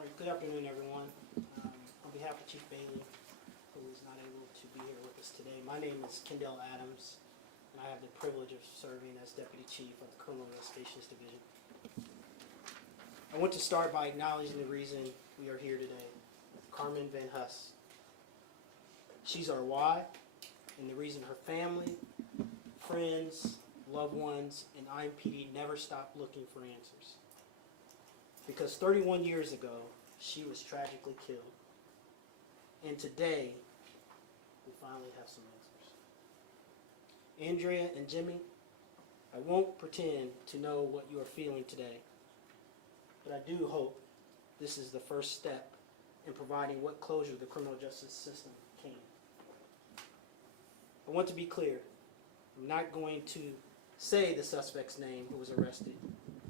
All right, good afternoon, everyone. On behalf of Chief Bailey, who is not able to be here with us today, my name is Kendall Adams, and I have the privilege of serving as Deputy Chief of the Criminal Investigations Division. I want to start by acknowledging the reason we are here today, Carmen Van Huss. She's our why, and the reason her family, friends, loved ones, and IMPD never stopped looking for answers. Because 31 years ago, she was tragically killed. And today, we finally have some answers. Andrea and Jimmy, I won't pretend to know what you are feeling today, but I do hope this is the first step in providing what closure the criminal justice system can. I want to be clear. I'm not going to say the suspect's name who was arrested.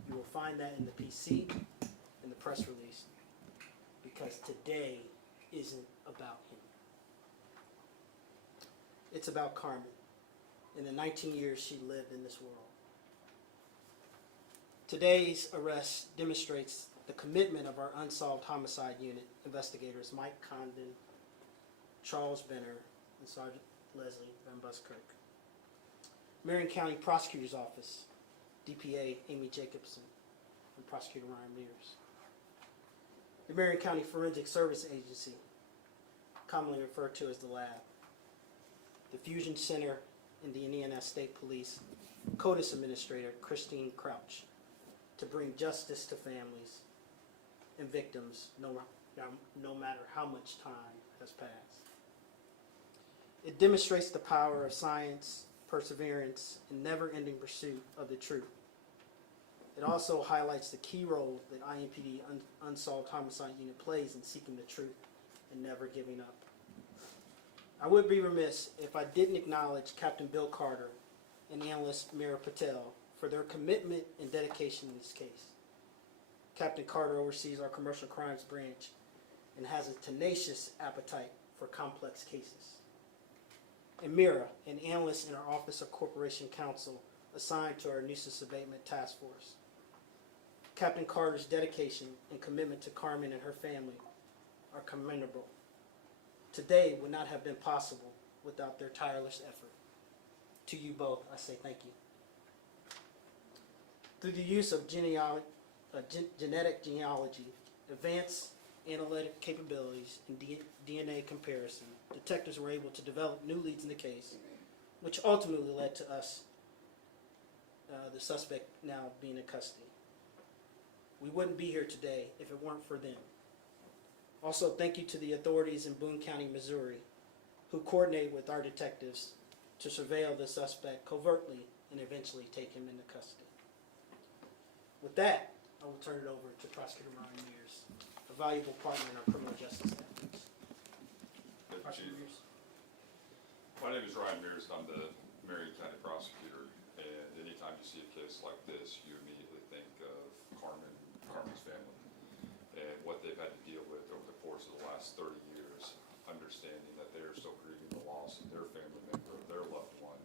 You will find that in the PC and the press release, because today isn't about him. It's about Carmen and the 19 years she lived in this world. Today's arrest demonstrates the commitment of our Unsolved Homicide Unit investigators Mike Condon, Charles Benner, and Sergeant Leslie Van Buskirk. Marion County Prosecutor's Office, DPA Amy Jacobson, and Prosecutor Ryan Mears. The Marion County Forensic Service Agency, commonly referred to as the Lab. The Fusion Center in the Indiana State Police, CODIS Administrator Christine Crouch, to bring justice to families and victims no matter how much time has passed. It demonstrates the power of science, perseverance, and never-ending pursuit of the truth. It also highlights the key role that IMPD Unsolved Homicide Unit plays in seeking the truth and never giving up. I would be remiss if I didn't acknowledge Captain Bill Carter and Analyst Mira Patel for their commitment and dedication in this case. Captain Carter oversees our Commercial Crimes Branch and has a tenacious appetite for complex cases. And Mira, an analyst in our Office of Corporation Counsel assigned to our Nuisance Abatement Task Force. Captain Carter's dedication and commitment to Carmen and her family are commendable. Today would not have been possible without their tireless effort. To you both, I say thank you. Through the use of genetic genealogy, advanced analytic capabilities, and DNA comparison, detectives were able to develop new leads in the case, which ultimately led to us, the suspect now being in custody. We wouldn't be here today if it weren't for them. Also, thank you to the authorities in Boone County, Missouri, who coordinated with our detectives to surveil the suspect covertly and eventually take him into custody. With that, I will turn it over to Prosecutor Ryan Mears, a valuable partner in our criminal justice efforts. Prosecutor Mears. My name is Ryan Mears. I'm the Marion County Prosecutor, and anytime you see a case like this, you immediately think of Carmen's family and what they've had to deal with over the course of the last 30 years, understanding that they are still grieving the loss of their family member, of their loved one,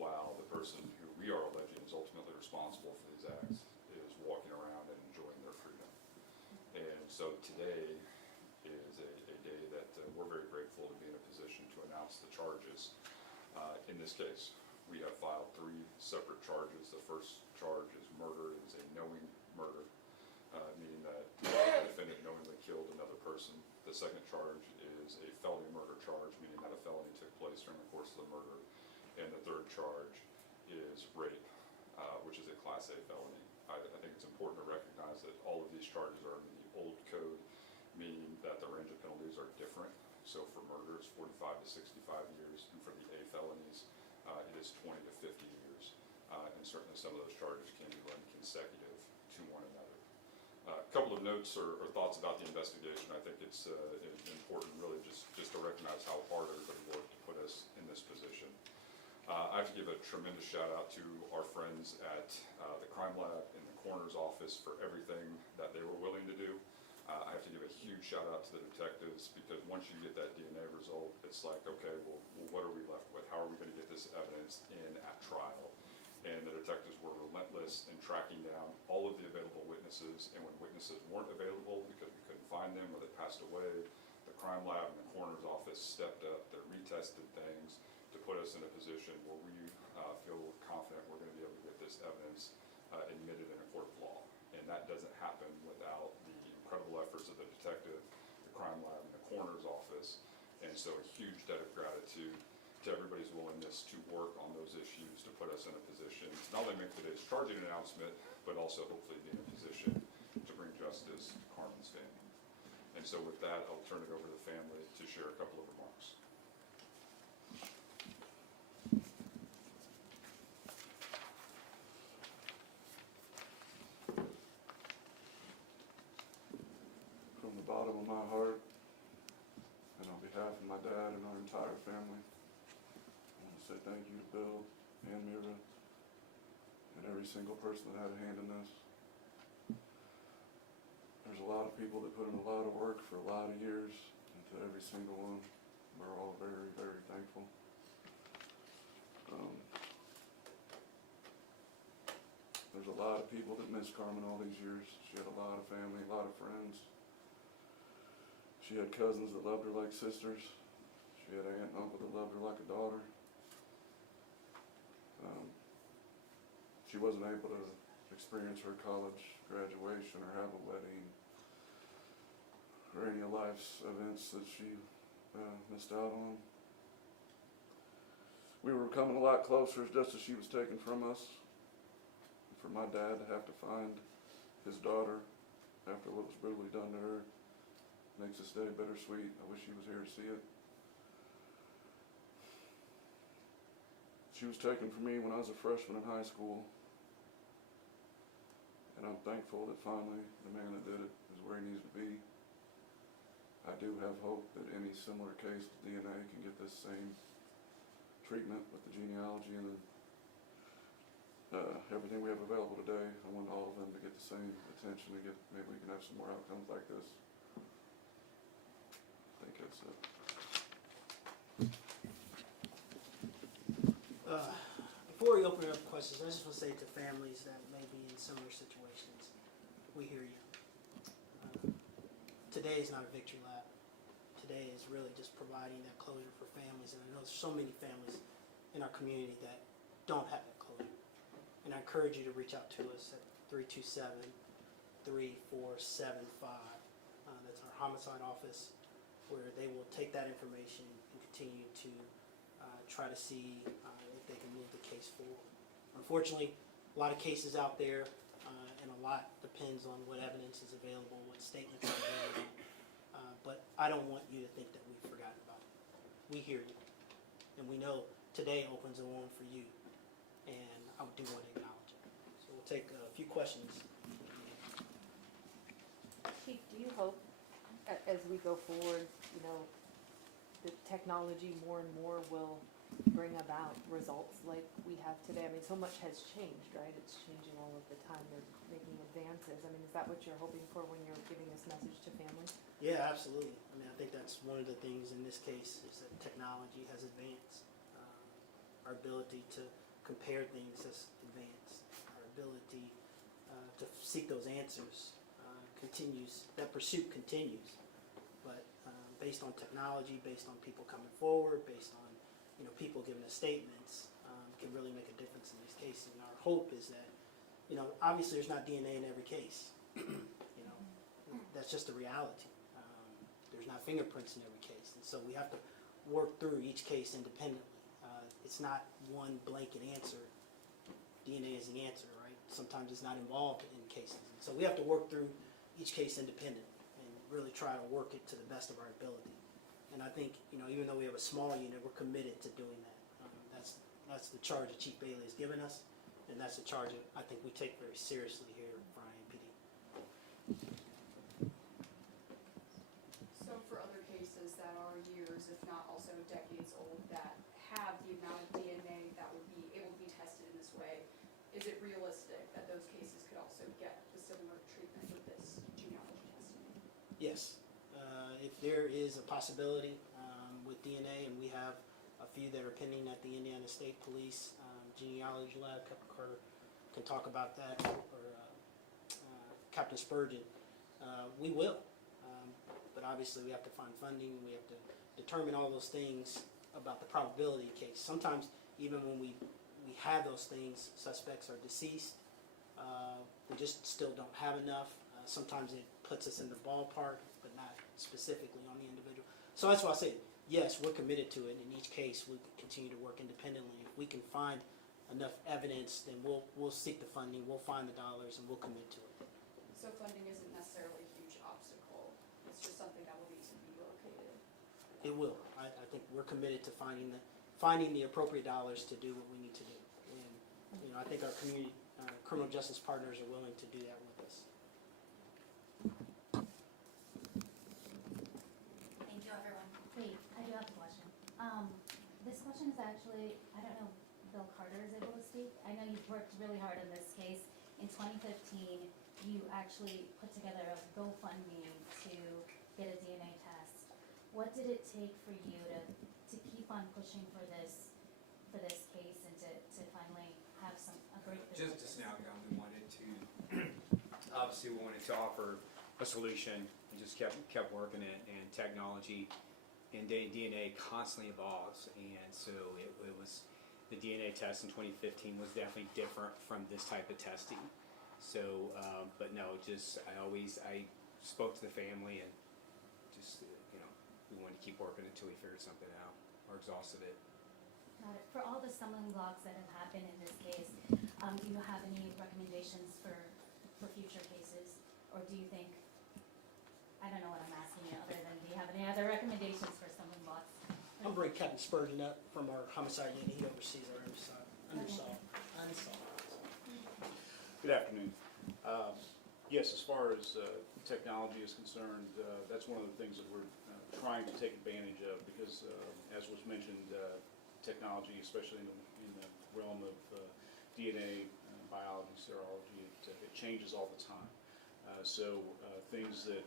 while the person who we are alleging is ultimately responsible for these acts is walking around and enjoying their freedom. And so today is a day that we're very grateful to be in a position to announce the charges. In this case, we have filed 3 separate charges. The first charge is murder. It is a knowing murder, meaning that the defendant knowingly killed another person. The second charge is a felony murder charge, meaning that a felony took place during the course of the murder. And the third charge is rape, which is a Class A felony. I think it's important to recognize that all of these charges are in the old code, meaning that the range of penalties are different. So for murder, it's 45 to 65 years, and for the A felonies, it is 20 to 50 years. And certainly some of those charges can be run consecutive to one another. A couple of notes or thoughts about the investigation. I think it's important really just to recognize how hard everybody worked to put us in this position. I have to give a tremendous shout out to our friends at the Crime Lab and the Coroner's Office for everything that they were willing to do. I have to give a huge shout out to the detectives, because once you get that DNA result, it's like, okay, well what are we left with? How are we going to get this evidence in at trial? And the detectives were relentless in tracking down all of the available witnesses, and when witnesses weren't available because we couldn't find them or they passed away. The crime lab and the coroner's office stepped up, they retested things to put us in a position where we feel confident we're going to be able to get this evidence admitted in a court of law. And that doesn't happen without the incredible efforts of the detective, the crime lab, and the coroner's office. And so a huge debt of gratitude to everybody's willingness to work on those issues to put us in a position to not only make today's charging announcement, but also hopefully be in a position to bring justice to Carmen's family. And so with that, I'll turn it over to the family to share a couple of remarks. From the bottom of my heart, and on behalf of my dad and our entire family, I want to say thank you to Bill and Mira and every single person that had a hand in this. There's a lot of people that put in a lot of work for a lot of years, and to every single one, we're all very, very thankful. There's a lot of people that miss Carmen all these years. She had a lot of family, a lot of friends. She had cousins that loved her like sisters. She had an aunt and uncle that loved her like a daughter. She wasn't able to experience her college graduation or have a wedding or any of life's events that she missed out on. We were coming a lot closer just as she was taken from us. For my dad to have to find his daughter after what was brutally done to her makes this day bittersweet. I wish he was here to see it. She was taken from me when I was a freshman in high school. And I'm thankful that finally the man that did it is where he needs to be. I do have hope that any similar case with DNA can get this same treatment with the genealogy and everything we have available today. I want all of them to get the same attention and maybe we can have some more outcomes like this. I think that's it. Before we open it up to questions, I just want to say to families that may be in similar situations, we hear you. Today is not a victory lap. Today is really just providing that closure for families, and I know there's so many families in our community that don't have that closure. And I encourage you to reach out to us at 327-3475. That's our homicide office, where they will take that information and continue to try to see if they can move the case forward. Unfortunately, a lot of cases out there, and a lot depends on what evidence is available, what statements are available. But I don't want you to think that we've forgotten about it. We hear you, and we know today opens a wound for you, and I do want to acknowledge it. So we'll take a few questions. Chief, do you hope as we go forward, the technology more and more will bring about results like we have today? I mean, so much has changed, right? It's changing all of the time. They're making advances. I mean, is that what you're hoping for when you're giving this message to families? Yeah, absolutely. I mean, I think that's one of the things in this case is that technology has advanced. Our ability to compare things has advanced. Our ability to seek those answers continues. That pursuit continues. But based on technology, based on people coming forward, based on people giving us statements, can really make a difference in these cases. And our hope is that, obviously there's not DNA in every case. That's just a reality. There's not fingerprints in every case, and so we have to work through each case independently. It's not one blanket answer. DNA is the answer, right? Sometimes it's not involved in cases. And so we have to work through each case independently and really try to work it to the best of our ability. And I think, even though we have a small unit, we're committed to doing that. That's the charge that Chief Bailey has given us, and that's the charge that I think we take very seriously here for IMPD. So for other cases that are years, if not also decades old, that have the amount of DNA that would be able to be tested in this way, is it realistic that those cases could also get the similar treatment with this genealogy testing? Yes. If there is a possibility with DNA, and we have a few that are pending at the Indiana State Police Genealogy Lab, Captain Carter can talk about that, or Captain Spurgeon, we will. But obviously, we have to find funding, we have to determine all those things about the probability case. Sometimes, even when we have those things, suspects are deceased, we just still don't have enough. Sometimes it puts us in the ballpark, but not specifically on the individual. So that's why I say, yes, we're committed to it. In each case, we continue to work independently. If we can find enough evidence, then we'll seek the funding, we'll find the dollars, and we'll commit to it. So funding isn't necessarily a huge obstacle, it's just something that will need to be located. It will. I think we're committed to finding the appropriate dollars to do what we need to do. And, I think our community, criminal justice partners are willing to do that with us. Thank you, everyone. Wait, I do have a question. This question is actually, I don't know if Bill Carter is able to speak. I know you've worked really hard on this case. In 2015, you actually put together a GoFundMe to get a DNA test. What did it take for you to keep on pushing for this case and to finally have a breakthrough? Just now, we wanted to, obviously we wanted to offer a solution and just kept working it, and technology and DNA constantly evolves, and so it was, the DNA test in 2015 was definitely different from this type of testing. So, but no, I spoke to the family and just, we wanted to keep working until we figured something out or exhausted it. Got it. For all the stumbling blocks that have happened in this case, do you have any recommendations for future cases? Or do you think, I don't know what I'm asking you, other than do you have any other recommendations for stumbling blocks? I'll bring Captain Spurgeon up from our homicide unit. He oversees our unsolved. Good afternoon. Yes, as far as technology is concerned, that's one of the things that we're trying to take advantage of because, as was mentioned, technology, especially in the realm of DNA, biology, serology, it changes all the time. So things that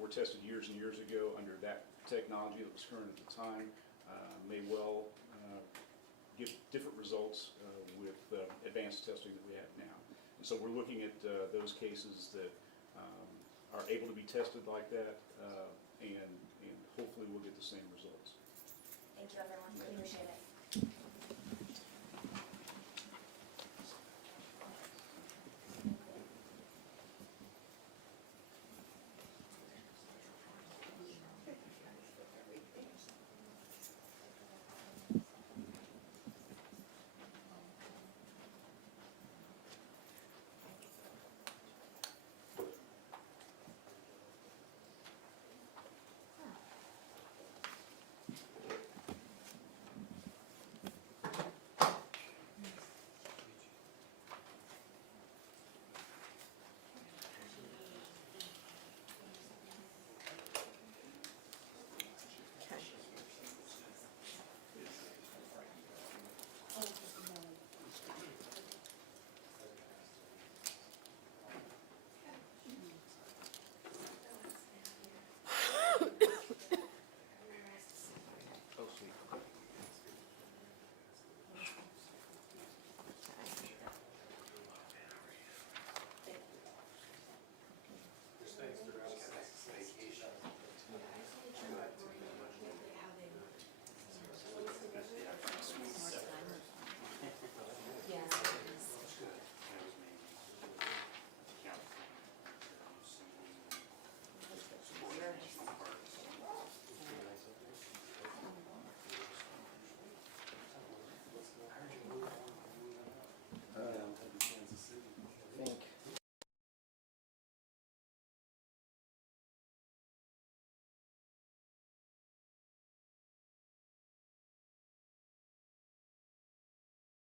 were tested years and years ago under that technology that was current at the time may well give different results with advanced testing that we have now. And so we're looking at those cases that are able to be tested like that, and hopefully we'll get the same results. Thank you, everyone. We appreciate it.